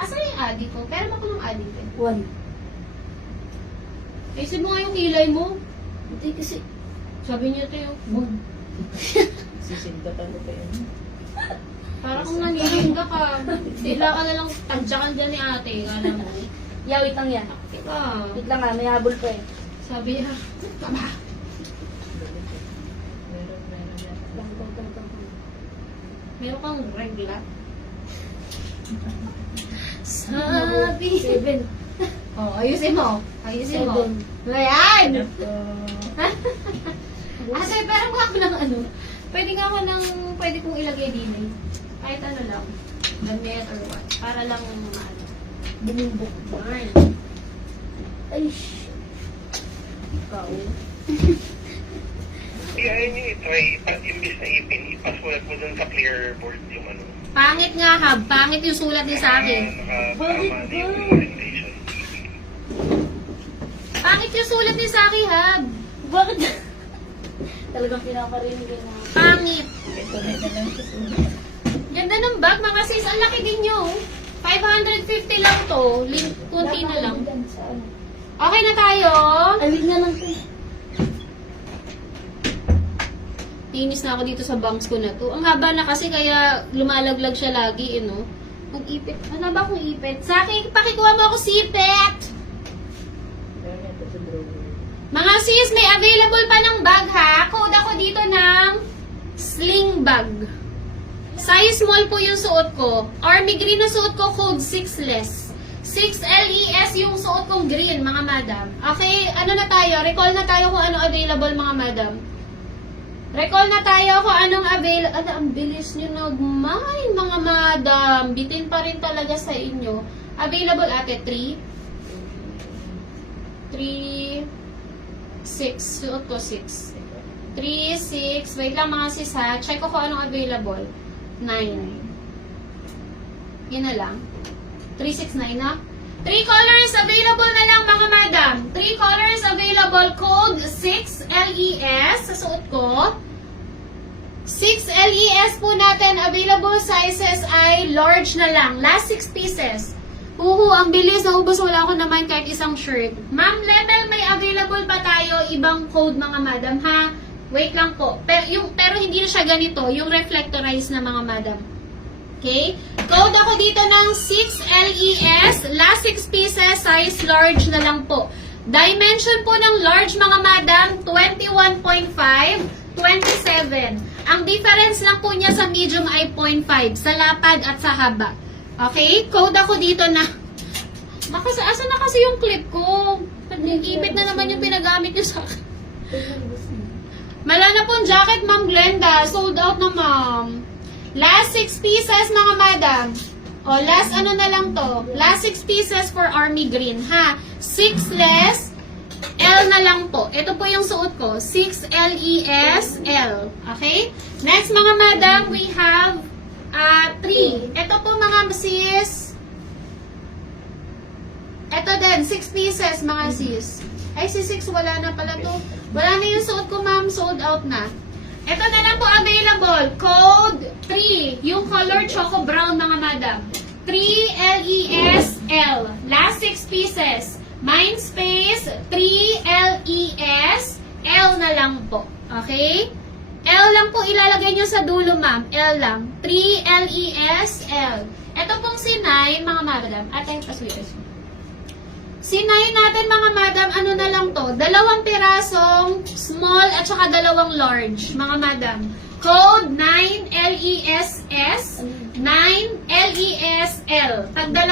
Asan yung adi ko? Pero ako ng adi ko. 1. Isip mo nga yung kilay mo. Hindi kasi, Sabi niya ito yung, Sisinda ka na pa yun. para kung nangihinga ka. Sila ka na lang tadyakan dyan ni ate. Kala mo. yeah, wait lang yan. Diba? Wait lang may habol pa eh. Sabi niya, tama. Meron yan. Lang. Meron kang regla. Sabi. 7. Oh, ayusin mo. Ayusin mo. 7. Ayan! Ito. Ate, pero nga ako ng ano. Pwede nga ako ng, pwede kong ilagay din eh. Kahit ano lang. Damit or what. Para lang, ano. Bumumbok. Darn. Ay, shit. Ikaw. Kaya nyo i-try, imbis na ipin, ipasulat mo dun sa clear board yung ano. Pangit nga, Hab. Pangit yung sulat niya sa akin. Nakatama na yung orientation. Pangit yung sulat niya sa akin, Hab. Bakit? Talagang pinaparinig yun na. Pangit. Ito na lang sa sunod. Ganda ng bag, mga sis. Ang laki din nyo. 550 lang to. Kunti na lang. Sa ano? Okay na tayo. Ay, wait nga lang to. Inis na ako dito sa bangs ko na to. Ang haba na kasi kaya lumalaglag siya lagi, no? Mag-ipit. Ano ba akong ipit? Sa akin, pakikuha mo ako sipit! Meron yan sa drawer. Mga sis, may available pa ng bag ha. Code ako dito ng sling bag. Size small po yung suot ko. Army green na suot ko, code 6 less. 6 LES yung suot kong green, mga madam. Okay, ano na tayo? Recall na tayo kung ano available, mga madam. Recall na tayo kung anong available. Ano, ang bilis nyo nag-mine, mga madam. Bitin pa rin talaga sa inyo. Available ate, 3. 3, 6. Suot ko 6. 3, 6. Wait lang mga sis ha. Check ko kung anong available. 9. Yun na lang. 3, 6, 9 na. 3 colors available na lang mga madam. 3 colors available. Code 6 LES sa suot ko. 6 LES po natin. Available sizes ay large na lang. Last 6 pieces. Ang bilis. Naubos. Wala ko naman kahit isang shirt. Ma'am, level may available pa tayo. Ibang code mga madam ha. Wait lang po. Pero hindi na siya ganito. Yung reflectorized na mga madam. Okay? Code ako dito ng 6 LES. Last 6 pieces, size large na lang po. Dimension po ng large mga madam, 21.5, 27. Ang difference lang po niya sa medium ay 0.5 sa lapad at sa haba. Okay? Code ako dito na asa na kasi yung clip ko? Nag-ibit na naman yung pinagamit niyo sa akin. Mala na pong jacket, Ma'am Glenda. Sold out na, Ma'am. Last 6 pieces, mga madam. O, last ano na lang to. Last 6 pieces for army green, ha? 6 less, L na lang po. Ito po yung suot ko. 6 LES, L. Okay? Next, mga madam, we have 3. Ito po, mga sis. Ito din, 6 pieces, mga sis. Ay, si 6, wala na pala to. Wala na yung suot ko, ma'am. Sold out na. Ito na lang po available. Code 3. Yung color choco brown, mga madam. 3 LES L. Last 6 pieces. Mind space, 3 LES L na lang po. Okay? L lang po ilalagay nyo sa dulo, ma'am. L lang. 3 LES L. Ito pong sinay, mga madam. Ate, paswitas mo. Sinay natin, mga madam, ano na lang to? 2 pirasong small at saka 2 large, mga madam. Code 9 LESS, 9 LESL. Tag 2